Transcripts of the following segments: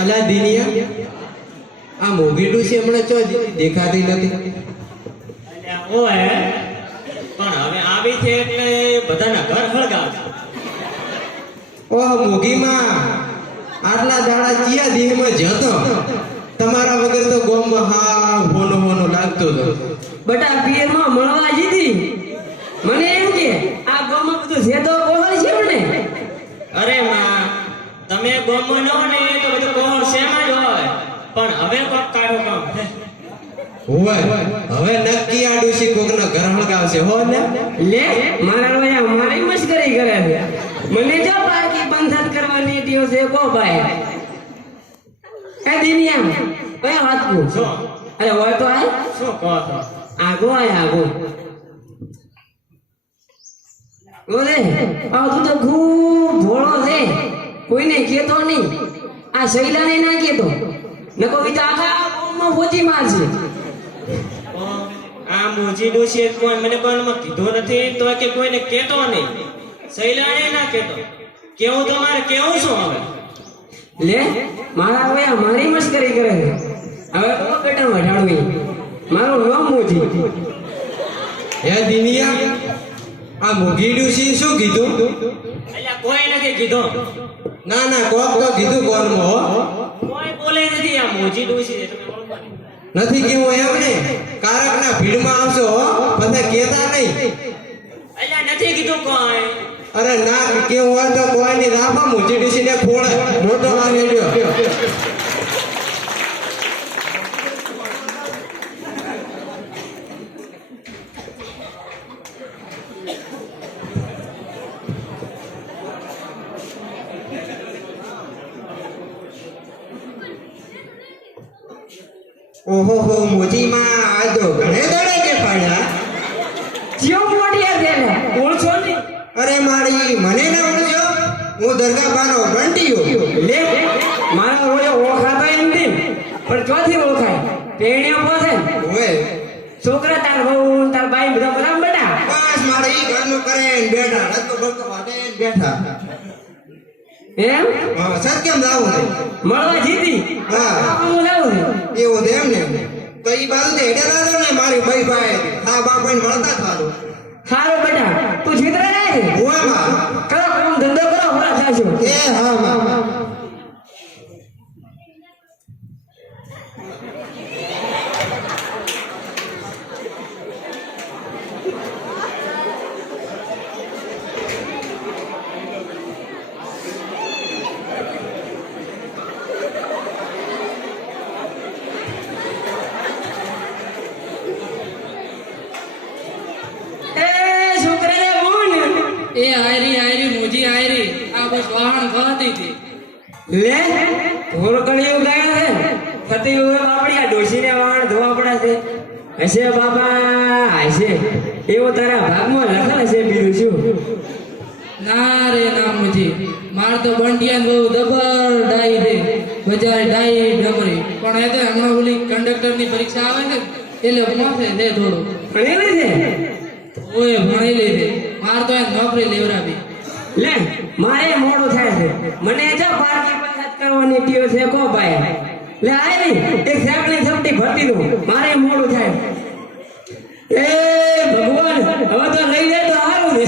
અલા દિનિયા આ મોગી છે હમણાં ચો દેખાતી નથી. ઓય પણ હવે આવી છે એટલે બધાના ઘર હળગાવ ઓહ મોગીમાં આટલા દાડા ચિયા દેહમાં જતો? તમારા વગર તો ગોમ હા હોનો હોનો લાગતો હતો. બટા પિયરમાં મળવા જીધી? મને એમ કે આ ગોમ બધું છે તો છે ને અરે માં તમે ગોમ ન ને તો બધું કોણ શેમાં જ હોય પણ હવે કોક કાઢો કામ હોય હવે નક્કી આ કોક નો ઘર ગાવશે. હો ને? લે મારા રોયા અમારે મશ્કરી કરે છે. મને જો બાકી બંધન કરવાની ટીઓ છે કો ભાઈ? એ દિનિયા ઓય વાત કો શું? અરે હોય તો આય. શું કહો છો? આગો આય આગો. ઓરે આ તું તો ખૂબ ભોળો છે. કોઈને કેતો નહીં. આ શૈલાને ના કેતો નકો તો આખા ગામમાં હોજી મારશે આ મોજી ડોશીએ કોઈ મને કોઈમાં કીધો નથી? તો કે કોઈને કહેતો નહીં. સૈલાણે ના કહેતો. કેવું તો મારે કેવું શું હવે? લે મારા હવે મારી મશ્કરી કરે હવે કો બેટા વઢાડવી મારું નામ મોજી. હે દિનિયા આ મોગી છે શું કીધું? એટલે કોઈ નથી કીધું. ના ના કોક તો કીધું કોનમાં હો. બોલે નથી આ મોજી નહીં. નથી કેવું એમ ને કારક ના ભીડ ભીડમાં આવશો પછી કેતા નહીં. એટલે નથી કીધું કોઈ. અરે ના કેવું હોય તો કોઈની રાફા મૂચી ડૂસીને ખોળે. મોટો આ રેડિયો ઓહો હો મોજીમાં આ તો ઘણે દડે કે પાડ્યા જીઓ મોટિયા દેને ઓળછો નહીં. અરે મારી મને ના ઓળજો હું દરગાહબાનો બંટીયો. લે. મારા ઓયો ઓળખાતો એમ નહીં પણ ચોથી ઓળખાય. પેણ્યો પોસે ઓય. છોકરા તાર બહુ તાર બાઈ બધા બરાબર બેટા બસ મારે ઈ ઘરનું કરે બેઠા. રસ્તો ભરતો માટે બેઠા. એમ? સર કેમ લાવું છે? મળવા જીતી? હા. હું લાવું છું. એવું છે એમ ને? તો ઈ બાજુ તો હેડે લાવો ને મારી ભાઈ ભાઈ. હા બાપાને મળતા થાલો હારો બેટા તું જાય છે માં કરો કામ ધંધો કરો હોરા થાશો એ હા માં એ છોકરાને બોલ એ આયરી આયરી મોજી આયરી આ બસ વાહણ ગહતી હતી લે ધોર કળિયું ગયા છે સતી હવે બાપડિયા ડોશીને વાણ ધોવા પડે છે હશે બાપા હશે. એવો તારા ભાગમાં લખેલ હશે બીજું શું? ના રે ના મોજી. માર તો બંટિયાન બહુ દબર ડાઈ દે બજારે ડાઈ ડમરી. પણ એ તો હમણાં ઓલી કંડક્ટરની પરીક્ષા આવે ને એટલે માથે દે થોડું. ભણેલી છે? ઓય ભણેલી છે. માર તો એ નોકરી લેવરાવી લે મારે મોડું થાય છે. મને જો પાર્ટી પંચાયત કરવાની ટીઓ છે કો ભાઈ? લે આવી એક સાંકળી સપટી ભરતી દઉં. મારે મોડું થાય. એ ભગવાન, હવે તો લઈ જાય તો સારું છે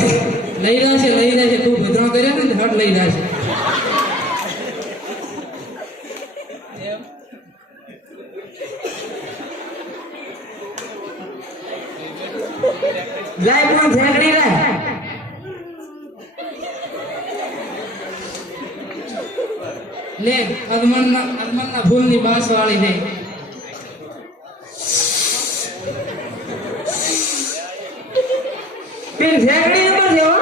લઈ રહ્યા છે, લઈ રહ્યા છે. તું ભદ્રો કર્યા ને, હટ લઈ રહ્યા છે લાય પણ સાંકળી લાય લે અદમનના અદમનના બાસ વાળી છે પેન સાંકળી નંબર છે હો.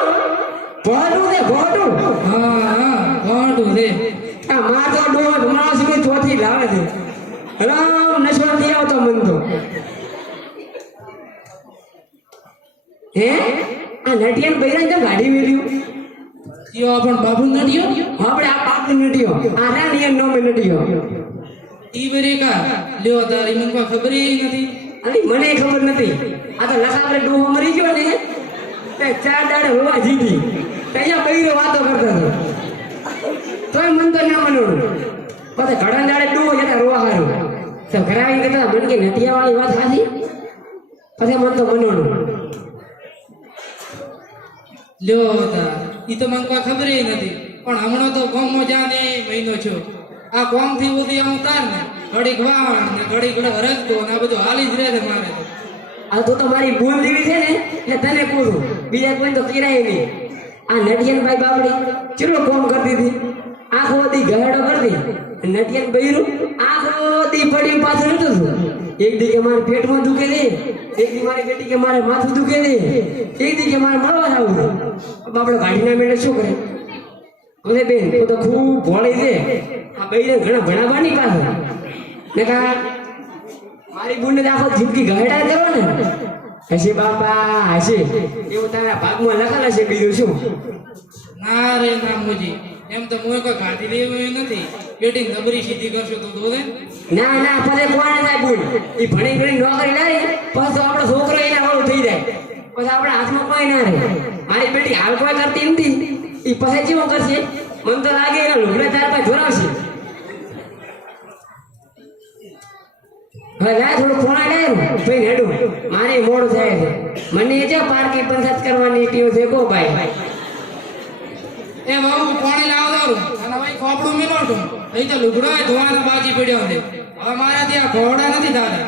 ભોટું છે ભોટું હા હા કોણું છે. આ માં તો દોઢ માસ સુધી ચોથી લાવે છે. રામ નશો નથી આવતો મન તો હે? આ નટિયાન બૈરાન કેમ ગાડી મેળ્યું? યો પણ બાબુ નડિયો આપણે આ પાપ નટિયો. આ ના નિયમ નો નટિયો. ઈ બરે કા લ્યો તારી કોઈ ખબર નથી. અને મને ખબર નથી. આ તો લખાવડે ડોહો મરી ગયો ને. તે ચાર દાડે હોવા જીતી તે અહીંયા બૈરો વાતો કરતો હતો. તોય મન તો ના મનોડું. પછી ઘણા દાડે ડૂબો જતા રોવા હારું. તો ઘરે આવીને કહેતા કે નટિયા વાળી વાત સાચી? પછી મન તો મનોનું લ્યો તા ઈ તો કોઈ ખબર નથી. પણ હમણાં તો ગામમાં જા ને મહિનો છો આ કોમથી બધી આમ તાર ને, ઘડીક વાવણ ને ઘડીક હરજતો ને આ બધું હાલી જ રહે છે મારે આ તું તો મારી ભૂલ દેવી છે ને, એટલે તને પૂરું બીજા કોઈ તો કિરાય નહીં. આ નટિયન ભાઈ બાપડી ચેટલો કોમ કરતી હતી? આખો દી ગહેડો કરતી. નટિયન બૈરું આખો દી પડી પાછળ નતું એક દી કે મારે પેટમાં દુખે દે એક દી મારી બેટી કે મારે માથું દુખે દે એક દી કે મારે મળવા જવું બાપડે ભાડીના મેળે શું કરે? બોલે બેન તો તો ખૂબ ભોળી છે. આ બેને ઘણા ભણાવવાની પાસે. ને કા મારી બુનને આખો જિંદગી ગહેડા કરો ને. હશે બાપા હશે. એવું તારા ભાગમાં લખેલ હશે બીજું શું? ના રે રામુજી એમ તો હું કોઈ ગાડી લેવું નથી. બેટી નબરી સીધી કરશો તો દોને ના. ના ફરે કોણ ના બુન? એ ભણી ભણી નોકરી ના પછી તો આપણો છોકરો એના વાળું થઈ જાય. પછી આપણા હાથમાં કોઈ ના રહે. મારી બેટી હાલ કોઈ કરતી નથી. એ પછી કેવો કરશે? મને તો લાગે એના લુગડા તાર પાસે જોરાવશે હવે લાય થોડું ખોણા લાય ભાઈ હેડું. મારે મોડું થાય છે. મને જે પાર્કી પંચાયત કરવાની ટીઓ છે કો ભાઈ. એ મારું પાણી લાવ દારું અને ભાઈ ખોપડું મેળવતું અહીં તો લુગડો ધોવાનો બાકી પડ્યો છે. હવે મારા ત્યાં ઘોડા નથી દાદા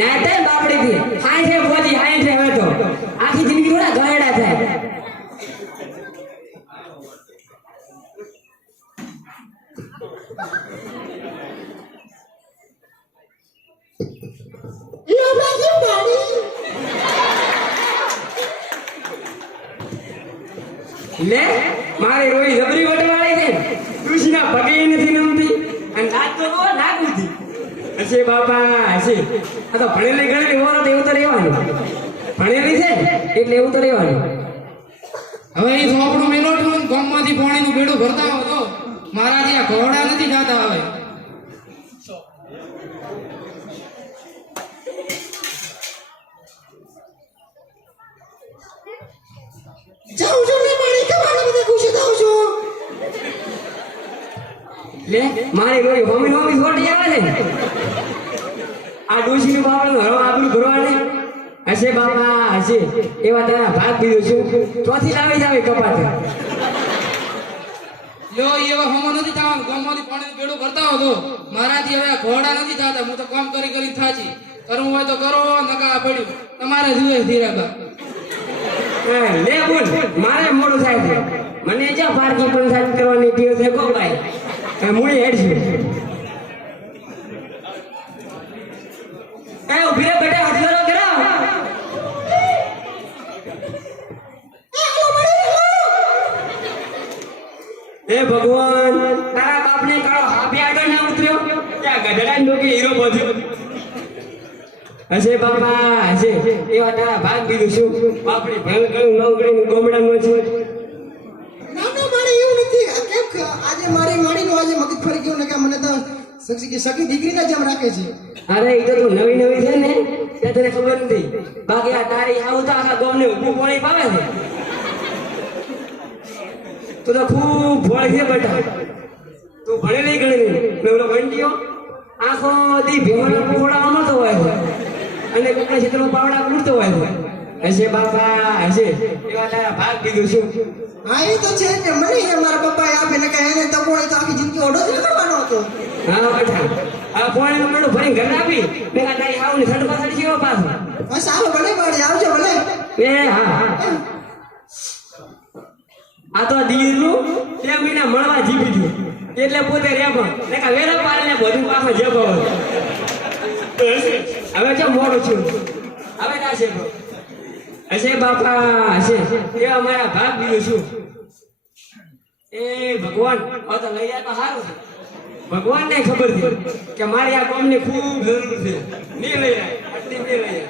ના તે બાપડી થી હાઈ છે બોજી હાઈ છે હવે તો. આખી જિંદગી થોડા ગહેડા થાય. લે, મારે રોઈ જબરી વટવાળી છે. કૃષ્ણ પગે નથી નમતી અને નાચ તો નો નાગુથી હશે બાપા, હશે. આ તો ભણેલી ગણેલી હોરો તો એવું તો રહેવાનું. ભણેલી છે એટલે એવું તો રહેવાનું. હવે એ મેળવતું ને, ગામમાંથી પાણીનું બેડું ભરતા હો તો મારા ત્યાં ઘોડા નથી જાતા હવે. ને હોમી હોમી છોટી આવે છે? આ ડોશીનું બાપડું હરવા આપણું ભરવાને હશે બાપા, હશે. એવા તારા ભાગ બીજો છું. ચોથી લાવી જાવે કપાટ મારાથી મને મુળી હેડ છું. ઊભી રે બેટા હથિયારો કરાવ હે ભગવાન તારા બાપને કાળો હાફી આગળ ના ઉતર્યો ત્યાં ગધેડા બધું. હશે બાપા હશે. એવા તારા ભાગ દીધું શું? બાપડી ભયંકર નવગડી ગોમડામાં છે. ના ના મારે એવું નથી. કેમ આજે મારી માડીનો આજે મગજ ફરી ગયું ને કે મને તો સખી સખી દીકરીના જેમ રાખે છે. અરે એ તો તું નવી નવી છે ને તે તને ખબર નથી. બાકી આ તારી આવું તો આખા ગામને ઊભું પોળી પાવે છે. તું તો ખૂબ ભોળી છે બેટા. તું ભણેલી ગણેલી. મેં ઓલો બંટીઓ આખો દી ભેવાના પોહડા અમરતો હોય. અને કપડા ક્ષેત્રમાં પાવડા ઉડતો હોય. છે હશે બાપા હશે. એવા તારા ભાગ બીજું શું હા એ તો છે કે મળી મારા પપ્પાએ આપે ને કે એને તો કોઈ તો આખી જિંદગી ઓઢો જ નીકળવાનો હતો. હા બેઠા આ પોણે મેળું ભરીને ઘર આપી. મેં કા તારી આવું ને સડપા પાછળ જેવો પાછો બસ આવો ભલે માડી આવજો ભલે. એ હા હા. આ તો દીનું બે મહિના મળવા જીવી ગયું એટલે પોતે રેવા ને બધું પાછો જતો હવે કેમ મોડું છું હવે ના છે હશે બાપા, હશે. એવા અમારા ભાગ બીજું છું એ ભગવાન આ તો લઈ તો સારું છે. ભગવાન ને ખબર છે કે મારી આ કોમની ખૂબ જરૂર છે. નહીં લઈ જાય આટલી નહીં લઈ જાય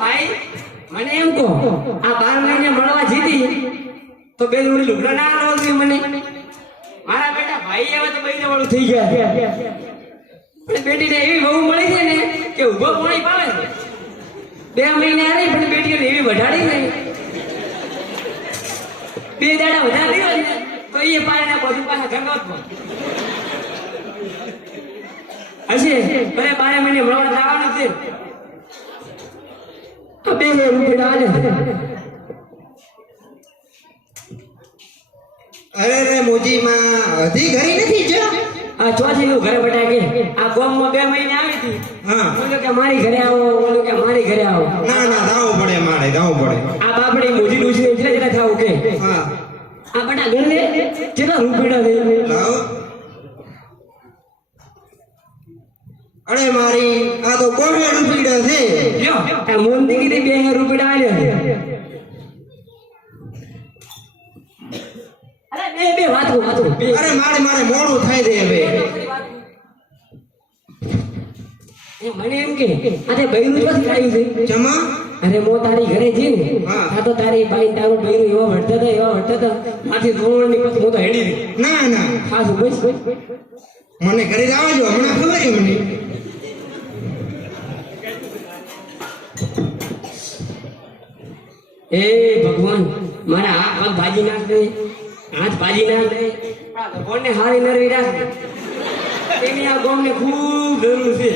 ભાઈ, મને એમ કહો, આ બાર મહિને મળવા જીતી, તો બે જોડી લુગડા ના આવડતી મને? મારા બેટા ભાઈ આવે તો બૈરા વાળું થઈ ગયા. પણ બેટીને એવી બહુ મળી છે ને કે ઊભો પાણી પાવે બે મહિને આવી પણ બેટીઓને એવી વધારી ને બે દાડા વધારે દીધો ને તો એ પાણીને બધું પાછા ઘરમાં હશે? ભલે બારે મહિને ભણવા જવાનું છે. તો બે રૂપિયા અરે રે મોજીમાં હજી ઘરી નથી જો. ચોથી નું ઘરે બટા કે આ ગોમમાં બે મહિને આવી હતી. હા. બોલ્યો કે મારી ઘરે આવો બોલ્યો કે મારી ઘરે આવો. ના ના જાવું પડે મારે જાવું પડે. આ બાપડી મોજી ડૂસી જરા જરા થાવ કે. હા. આ બટા લે કેટલા રૂપિયા દે લાવ અરે મારી આ તો કોમેડ રૂપિયા છે? આ મોંદી કીધી બે રૂપિયા આલ્યા અરે બે બે વાતો વાતો અરે મારે મારે મોડું થાય છે હવે. એ મને એમ કે આ બૈરું ચોથી આવ્યું છે. જમા? અરે મો તારી ઘરે જી ને આ તો તારી બાઈ તારું બૈરું એવા વળતા હતા એવા વળતા હતા. માથી ધોરણની પછી હું તો હેડી ના ના. ખાસ બસ મને ઘરે જવા જો હમણાં ખબર મને. એ ભગવાન મારા આ ભાજી નાખ હાથ ભાજી ના દે ભગવાનને હારી નરવી રાખે. એની આ ગોમને ખૂબ જરૂર છે.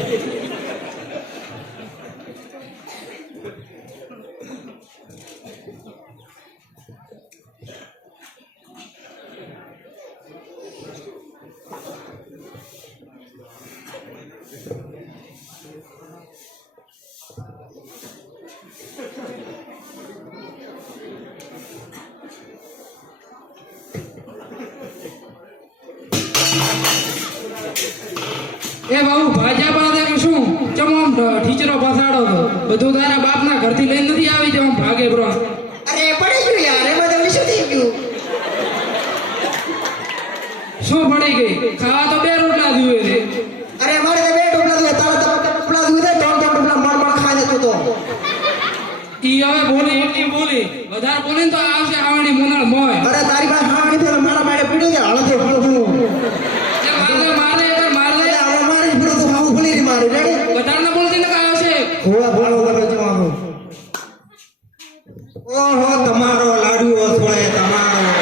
એ બાબુ ભાજા કે શું? ચમ આમ ટીચરો પસાડો તો. બધું તારા બાપના ઘરથી લઈને નથી આવી જવા? ભાગે બ્રો અરે પડી ગયું યાર. એમાં તમને શું થઈ ગયું? શું પડી ગઈ? ખાવા તો બે રોટલા જોઈએ છે. અરે મારે તો બે ટોપલા દુએ તારા તો ટોપલા દુએ ત્રણ ત્રણ ટોપલા મણ મણ ખાઈ જતો તો. ઈ હવે બોલી એટલી બોલી. વધારે બોલી તો આવશે આવણી મોનળ મોય. અરે તારી પાસે આવણી તો મારા મારે પીડ્યું છે. હળદે ફળ હોવા બોલો બોલો જો ઓહો, તમારો લાડુઓ થોડે તમારો.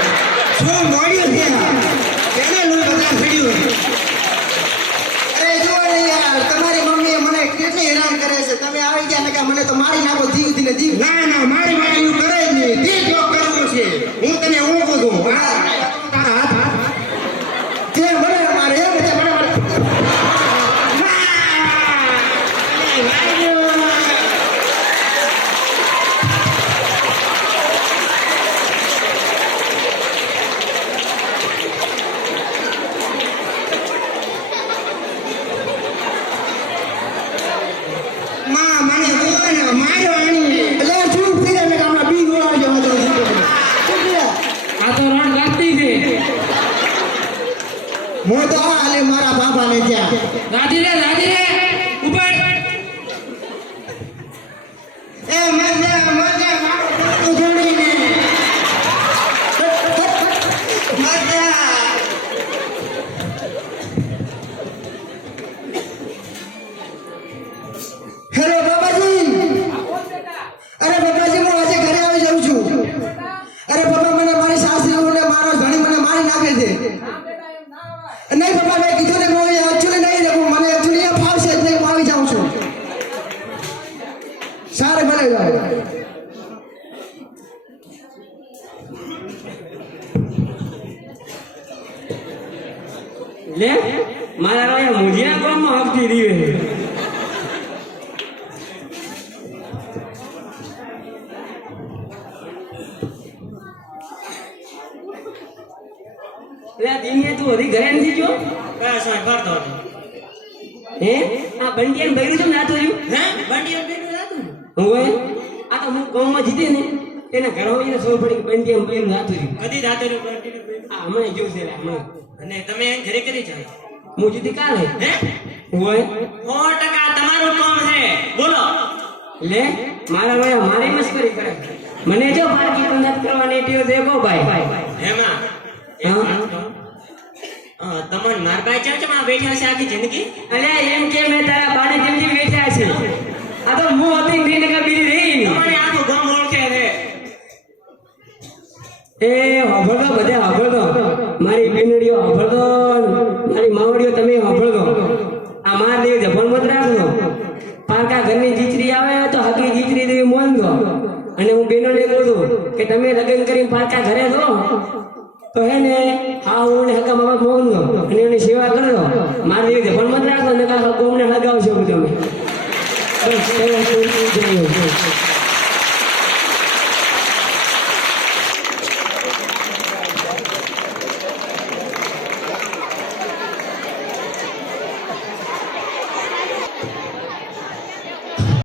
શું મળ્યું છે બધા ફેડ્યું અરે ને યાર, તમારી મમ્મીએ મને કેટલી હેરાન કરે છે. તમે આવી ગયા ને કે મને તો મારી નાખો જીવ દીને, જીવ. ના ના મારી માં એવું કરે જ નહીં તે જો કરવું છે હું તને ઓળખું છું હા તારા હાથ હાથ જે મને મારે એમ છે મને માં મને જોવે ને માર્યો આની એટલે ચૂપ થઈ જાય ને કે હમણાં બી ગોળા જેવા તો ચૂપ થઈ જા. આ તો રણ લાગતી છે હું તો. હાલે મારા બાપાને ત્યાં. રાજી રે રાજી લે દિને તું હરી ઘરે નથી જો કયા સમય ફરતો હતો હે? આ બંડિયાન બૈરું છે નાતો રહ્યું હે બંડિયો બેનું લાતું હવે આ તો. હું ગામમાં જીતી ને ખબર પડી બંડિયાન કદી આ હમણાં જોયું છે લે, હમણાં. અને તમે ઘરે કરી જાઓ. હું જીતી કાલે? હે હોય? સો ટકા તમારું કામ છે. બોલો. લે મારા ભાઈ મારી મસ્કરી કરે. મને જો બાકી પંચાયત કરવાની ટીઓ દેખો ભાઈ. એમાં તમને માર પાસે ચમ ચમ બેઠા છે આખી જિંદગી? અલે એમ કે મેં તારા બાને જિંદગી બેઠા છે. આ તો હું હતી ગ્રીન કા બીરી રહી. તમારે આખું ગામ ઓળખે રે એ હોભળતો બધે હોભળતો. મારી બેનડીઓ હોભળતો મારી માવડીઓ તમે હોભળતો. આ માર દેવ જફળ મત રાખજો. કારણ કે આ જીચરી આવે તો હગી જીચરી દેવી મોન દો અને હું બહેનોને કહું છું કે તમે લગ્ન કરીને પાછા ઘરે દો તો હે ને, હા, હું ને હગા બાબા મોન દો અને એની સેવા કરો. મારે લીધે પણ મત રાખો ને કાકા ગોમને હગાવશો હું તમે.